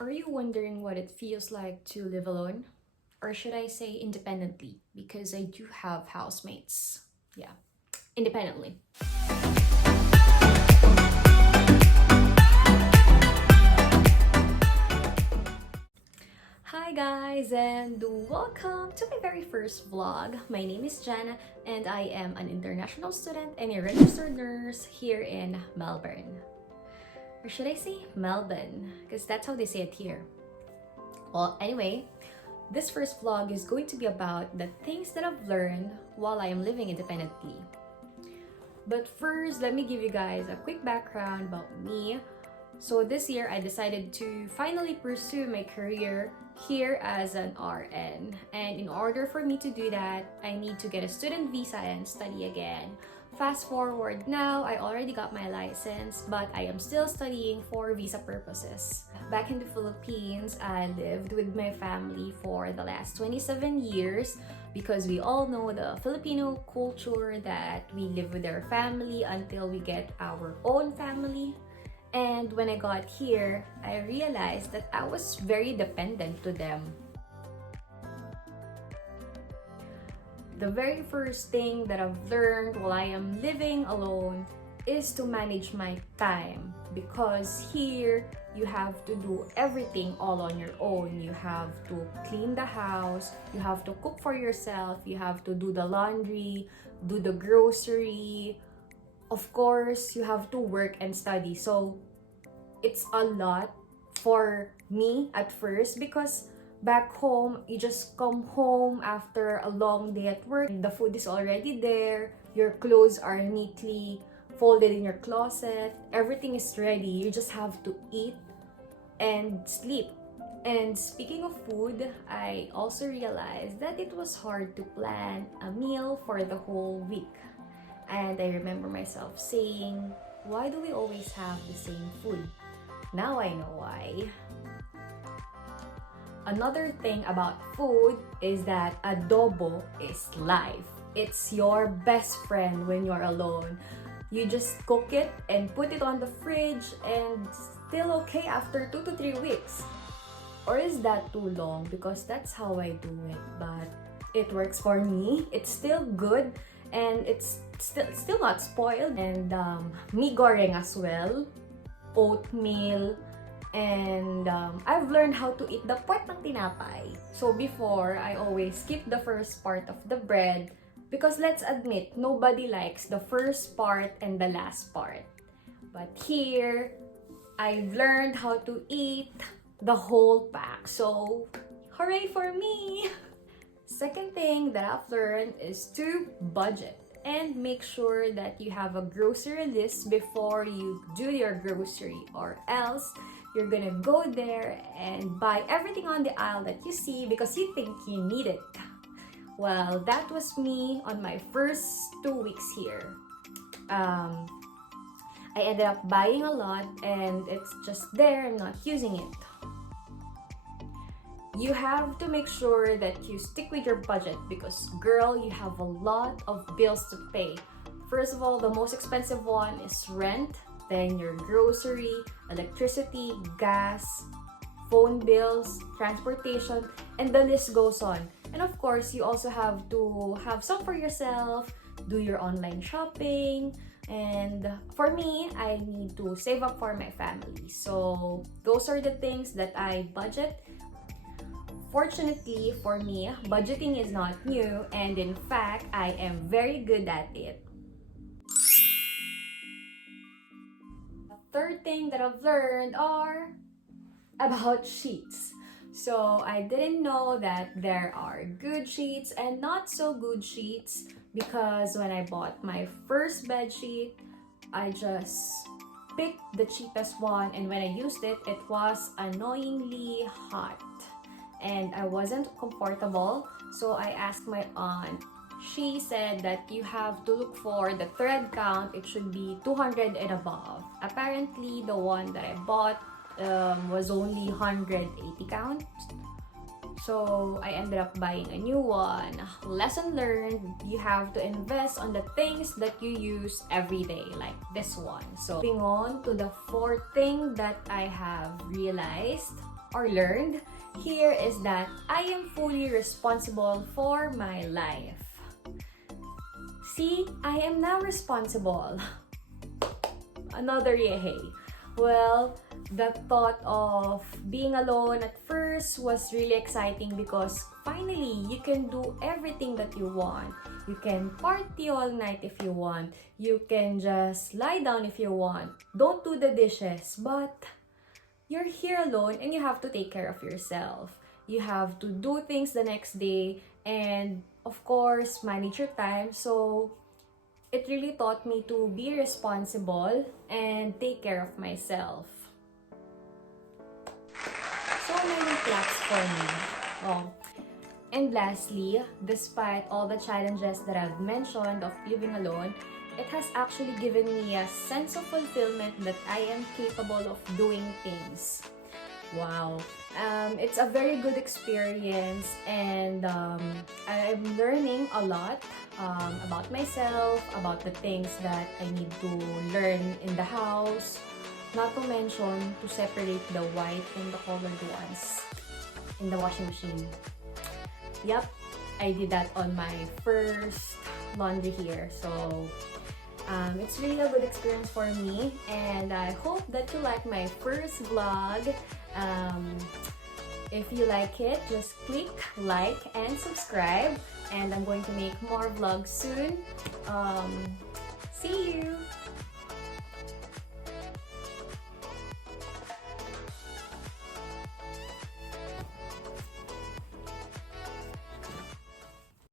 Are you wondering what it feels like to live alone? Or should I say independently? Because I do have housemates. Yeah, independently. Hi guys and welcome to my very first vlog. My name is Jana and I am an international student and a registered nurse here in Melbourne. Or should I say Melbourne? Because that's how they say it here. Well, anyway, this first vlog is going to be about the things that I've learned while I am living independently. But first, let me give you guys a quick background about me. So this year, I decided to finally pursue my career here as an RN. And in order for me to do that, I need to get a student visa and study again. Fast forward now, I already got my license, but I am still studying for visa purposes. Back in the Philippines, I lived with my family for the last 27 years because we all know the Filipino culture that we live with our family until we get our own family. And when I got here, I realized that I was very dependent to them. The very first thing that I've learned while I am living alone is to manage my time, because here you have to do everything all on your own. You have to clean the house, you have to cook for yourself, you have to do the laundry, do the grocery. Of course, you have to work and study. So it's a lot for me at first, because back home, you just come home after a long day at work. The food is already there. Your clothes are neatly folded in your closet. Everything is ready. You just have to eat and sleep. And speaking of food, I also realized that it was hard to plan a meal for the whole week. And I remember myself saying, why do we always have the same food? Now I know why. Another thing about food is that adobo is life. It's your best friend when you're alone. You just cook it and put it on the fridge and still okay after 2 to 3 weeks. Or is that too long? Because that's how I do it, but it works for me. It's still good and it's still not spoiled. And mee goreng as well, oatmeal, and I've learned how to eat the puwet ng tinapay. So before, I always skip the first part of the bread because let's admit, nobody likes the first part and the last part. But here, I've learned how to eat the whole pack. So, hooray for me! Second thing that I've learned is to budget and make sure that you have a grocery list before you do your grocery, or else you're gonna go there and buy everything on the aisle that you see because you think you need it. Well, that was me on my first 2 weeks here. I ended up buying a lot and it's just there, I'm not using it. You have to make sure that you stick with your budget because, girl, you have a lot of bills to pay. First of all, the most expensive one is rent, then your grocery, electricity, gas, phone bills, transportation, and the list goes on. And of course, you also have to have some for yourself, do your online shopping, and for me, I need to save up for my family. So those are the things that I budget. Fortunately for me, budgeting is not new, and in fact, I am very good at it. Third thing that I've learned are about sheets. So I didn't know that there are good sheets and not so good sheets, because when I bought my first bed sheet, I just picked the cheapest one, and when I used it, it was annoyingly hot and I wasn't comfortable. So I asked my aunt. She said that you have to look for the thread count. It should be 200 and above. Apparently, the one that I bought was only 180 count. So I ended up buying a new one. Lesson learned, you have to invest on the things that you use every day, like this one. So moving on to the fourth thing that I have realized or learned here is that I am fully responsible for my life. See, I am now responsible. Another yay. Well, the thought of being alone at first was really exciting because finally you can do everything that you want. You can party all night if you want. You can just lie down if you want. Don't do the dishes, but you're here alone and you have to take care of yourself. You have to do things the next day and, of course, manage your time. So it really taught me to be responsible and take care of myself. So many claps for me. Oh. And lastly, despite all the challenges that I've mentioned of living alone, it has actually given me a sense of fulfillment that I am capable of doing things. Wow. It's a very good experience and I'm learning a lot about myself, about the things that I need to learn in the house, not to mention to separate the white and the colored ones in the washing machine. Yep, I did that on my first laundry here. So it's really a good experience for me and I hope that you like my first vlog. If you like it, just click like and subscribe and I'm going to make more vlogs soon. See you!